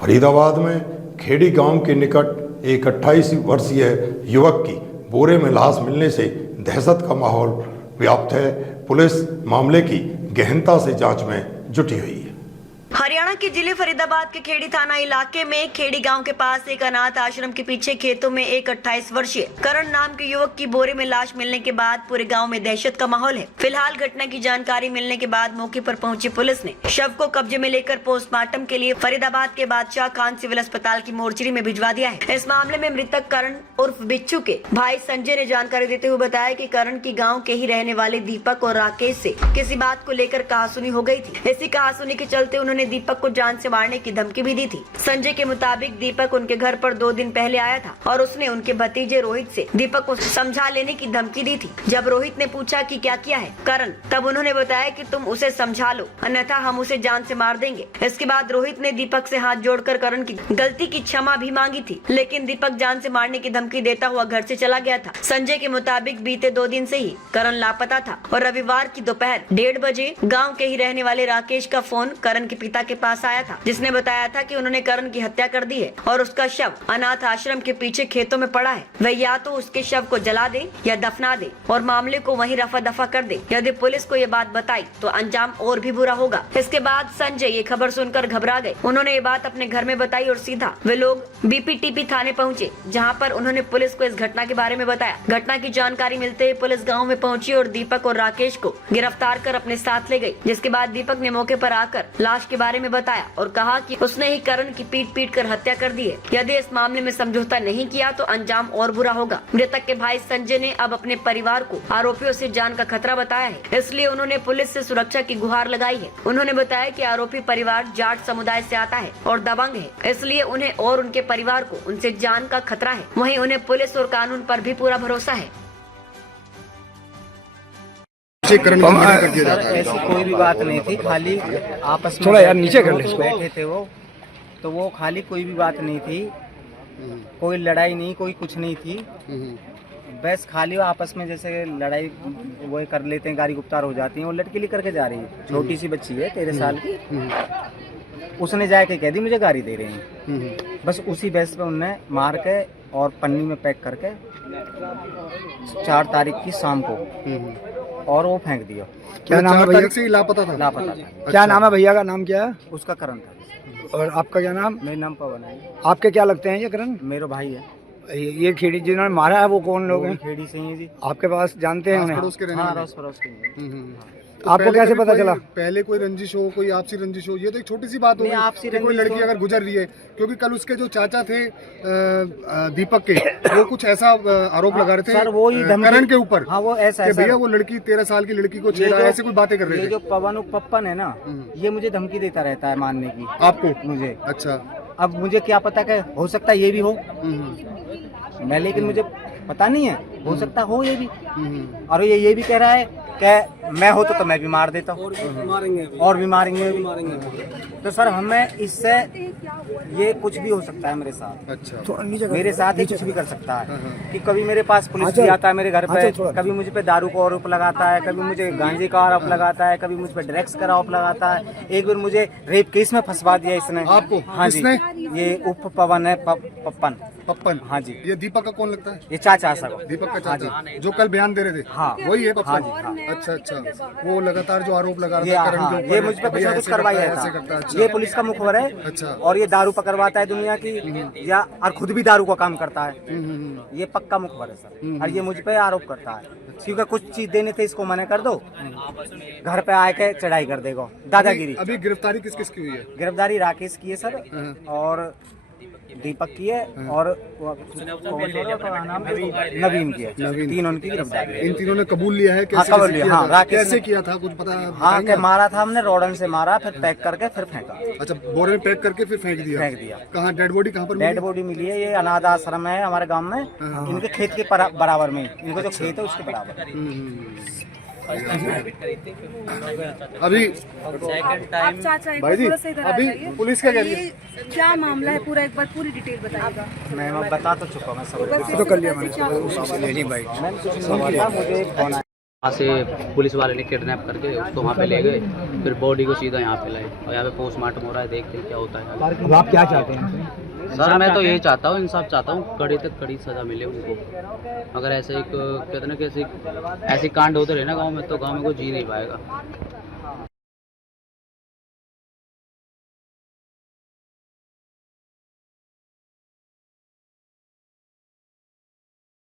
फरीदाबाद में खेड़ी गांव के निकट एक 28 वर्षीय युवक की बोरे में लाश मिलने से दहशत का माहौल व्याप्त है। पुलिस मामले की गहनता से जांच में जुटी हुई है। हरियाणा के जिले फरीदाबाद के खेड़ी थाना इलाके में खेड़ी गांव के पास एक अनाथ आश्रम के पीछे खेतों में एक 28 वर्षीय करण नाम के युवक की बोरे में लाश मिलने के बाद पूरे गांव में दहशत का माहौल है। फिलहाल घटना की जानकारी मिलने के बाद मौके पर पहुंची पुलिस ने शव को कब्जे में लेकर पोस्टमार्टम के लिए फरीदाबाद के बादशाह खान सिविल अस्पताल की मोर्चरी में भिजवा दिया है। इस मामले में मृतक करण उर्फ बिच्छू के भाई संजय ने जानकारी देते हुए बताया कि करण की गाँव के ही रहने वाले दीपक और राकेश से किसी बात को लेकर कहासुनी हो गई थी। इसी कहासुनी के चलते उन्होंने दीपक को जान से मारने की धमकी भी दी थी। संजय के मुताबिक दीपक उनके घर पर 2 दिन पहले आया था और उसने उनके भतीजे रोहित से दीपक को समझा लेने की धमकी दी थी। जब रोहित ने पूछा कि क्या किया है करण, तब उन्होंने बताया कि तुम उसे समझा लो अन्यथा हम उसे जान से मार देंगे। इसके बाद रोहित ने दीपक से हाथ जोड़कर करण की गलती की क्षमा भी मांगी थी, लेकिन दीपक जान से मारने की धमकी देता हुआ घर से चला गया था। संजय के मुताबिक बीते 2 दिन से ही करण लापता था और रविवार की दोपहर 1:30 बजे गाँव के ही रहने वाले राकेश का फोन करण के पिता के पास आया था, जिसने बताया था कि उन्होंने करण की हत्या कर दी है और उसका शव अनाथ आश्रम के पीछे खेतों में पड़ा है। वह या तो उसके शव को जला दे या दफना दे और मामले को वहीं रफा दफा कर दे। यदि पुलिस को ये बात बताई तो अंजाम और भी बुरा होगा। इसके बाद संजय ये खबर सुनकर घबरा गए। उन्होंने ये बात अपने घर में बताई और सीधा वे लोग बीपीटीपी थाने पहुँचे, जहाँ पर उन्होंने पुलिस को इस घटना के बारे में बताया। घटना की जानकारी मिलते ही पुलिस गाँव में पहुँची और दीपक और राकेश को गिरफ्तार कर अपने साथ ले गयी। जिसके बाद दीपक ने मौके पर आकर लाश के बारे में बताया और कहा कि उसने ही करण की पीट कर हत्या कर दी है। यदि इस मामले में समझौता नहीं किया तो अंजाम और बुरा होगा। मृतक के भाई संजय ने अब अपने परिवार को आरोपियों से जान का खतरा बताया है, इसलिए उन्होंने पुलिस से सुरक्षा की गुहार लगाई है। उन्होंने बताया कि आरोपी परिवार जाट समुदाय से आता है और दबंग है, इसलिए उन्हें और उनके परिवार को उनसे जान का खतरा है। वहीं उन्हें पुलिस और कानून पर भी पूरा भरोसा है। सर ऐसी कोई भी बात नहीं थी, खाली आपस में थोड़ा यार नीचे कर ले बैठे थे वो खाली कोई भी बात नहीं थी, कोई लड़ाई नहीं, कोई कुछ नहीं थी। बस खाली वो आपस में जैसे लड़ाई वो कर लेते हैं, गाड़ी गुप्तार हो जाती है। वो लड़की लेकर के जा रही है, छोटी सी बच्ची है 13 साल की। उसने जाके कह दी मुझे गाड़ी दे रहे हैं। बस उसी बहस पे उनने मार के और पन्नी में पैक करके 4 तारीख की शाम को और वो फेंक दिया। क्या नाम है भैया? से लापता था। लापता था। क्या नाम है भैया का? नाम क्या है? उसका करण था। और आपका क्या नाम? मेरा नाम पवन है। आपके क्या लगते हैं ये करण? मेरा भाई है। ये खेड़ी जिन्होंने मारा है वो कौन लोग हैं? खेड़ी से ही है जी। आपके पास जानते हैं उन्हें? हाँ, अड़ोस पड़ोस के। तो आपको कैसे पता चला? पहले कोई रंजिश हो, कोई आपसी रंजिश हो, ये तो एक छोटी सी बात होगी कि कोई लड़की अगर गुजर रही है, क्योंकि कल उसके जो चाचा थे दीपक के, वो कुछ ऐसा आरोप लगा रहे थे सर, वो ही करण के ऊपर। हाँ, वो ऐसा कि भैया वो लड़की 13 साल की लड़की को छेड़ा, ऐसे कोई बातें कर रहे थे। ये जो पप्पन है ना, ये मुझे धमकी देता रहता है मारने की। आपको? मुझे। अच्छा। अब मुझे क्या पता कि हो सकता है ये भी हो, मैं लेकिन मुझे पता नहीं है, हो सकता हो ये भी। और ये भी कह रहा है कि मैं हो तो मैं भी मार देता हूँ और भी मारेंगे तो सर हमें इससे ये कुछ भी हो सकता है मेरे साथ। अच्छा। तो मेरे साथ ही कुछ भी कर सकता है कि कभी मेरे पास पुलिस भी आता है मेरे घर पे, कभी मुझ पे दारू का आरोप लगाता है, कभी मुझे गांजे का आरोप लगाता है, कभी मुझ पे ड्रग्स का आरोप लगाता है। एक बार मुझे रेप केस में फंसवा दिया इसने। आपको? हाँ जी। ये उप पवन है, पप्पन। हाँ जी। ये दीपक का कौन लगता है? ये चाचा सर। दीपक का चाचा जो कल बयान दे रहे थे? हाँ वही है पप्पन। हाँ जी, हाँ। अच्छा अच्छा। वो लगातार जो आरोप लगा रहा था करण के ऊपर, ये मुझ पे कुछ करवाई है। ये पुलिस का मुखबर है। अच्छा। और ये दारू पकड़वाता है दुनिया की, या और खुद भी दारू का काम करता है। ये पक्का मुखबर है सर। और ये मुझ पे आरोप करता है क्योंकि कुछ चीज देने थे इसको मना कर दो, घर पे आके चढ़ाई कर देगा, दादागिरी। अभी गिरफ्तारी किस किस की हुई है? गिरफ्तारी राकेश की है सर, और दीपक की है, और नवीन की है। तीन उनकी गिरफ्तारी। इन तीनों ने कबूल लिया है? हाँ, कबूल लिया। हाँ, राकेश कैसे किया था कुछ पता? हाँ, के मारा था हमने, रोडन से मारा, फिर पैक करके फिर फेंका। अच्छा, बोरे में पैक करके फिर फेंक दिया। कहाँ डेड बॉडी कहाँ पर? डेड बॉडी मिली है, ये अनाथ आश्रम है हमारे गांव में, इनके खेत के बराबर में, इनको जो खेत है उसके बराबर। अभी आप चाचा भाई जी, अभी पुलिस क्या कह रही है? क्या मामला है पूरा, एक बार पूरी डिटेल बताइएगा। मैं बता तो चुका, मैं सब तो कर लिया मैंने। मैंने कुछ नहीं बोला, मुझे फोन आया। वहाँ से पुलिस वाले ने किडनैप करके उसको वहाँ पे ले गए, फिर बॉडी को सीधा यहाँ पे लाए और यहाँ पे पोस्टमार्टम हो रहा है, देखते हैं क्या होता है। अब आप क्या चाहते हैं? सर मैं तो यही चाहता हूँ, इंसाफ चाहता हूँ, कड़ी तक कड़ी सज़ा मिले उनको। अगर ऐसे एक कहते ना कि ऐसे कांड होते रहे ना गाँव में, तो गाँव में कोई जी नहीं पाएगा।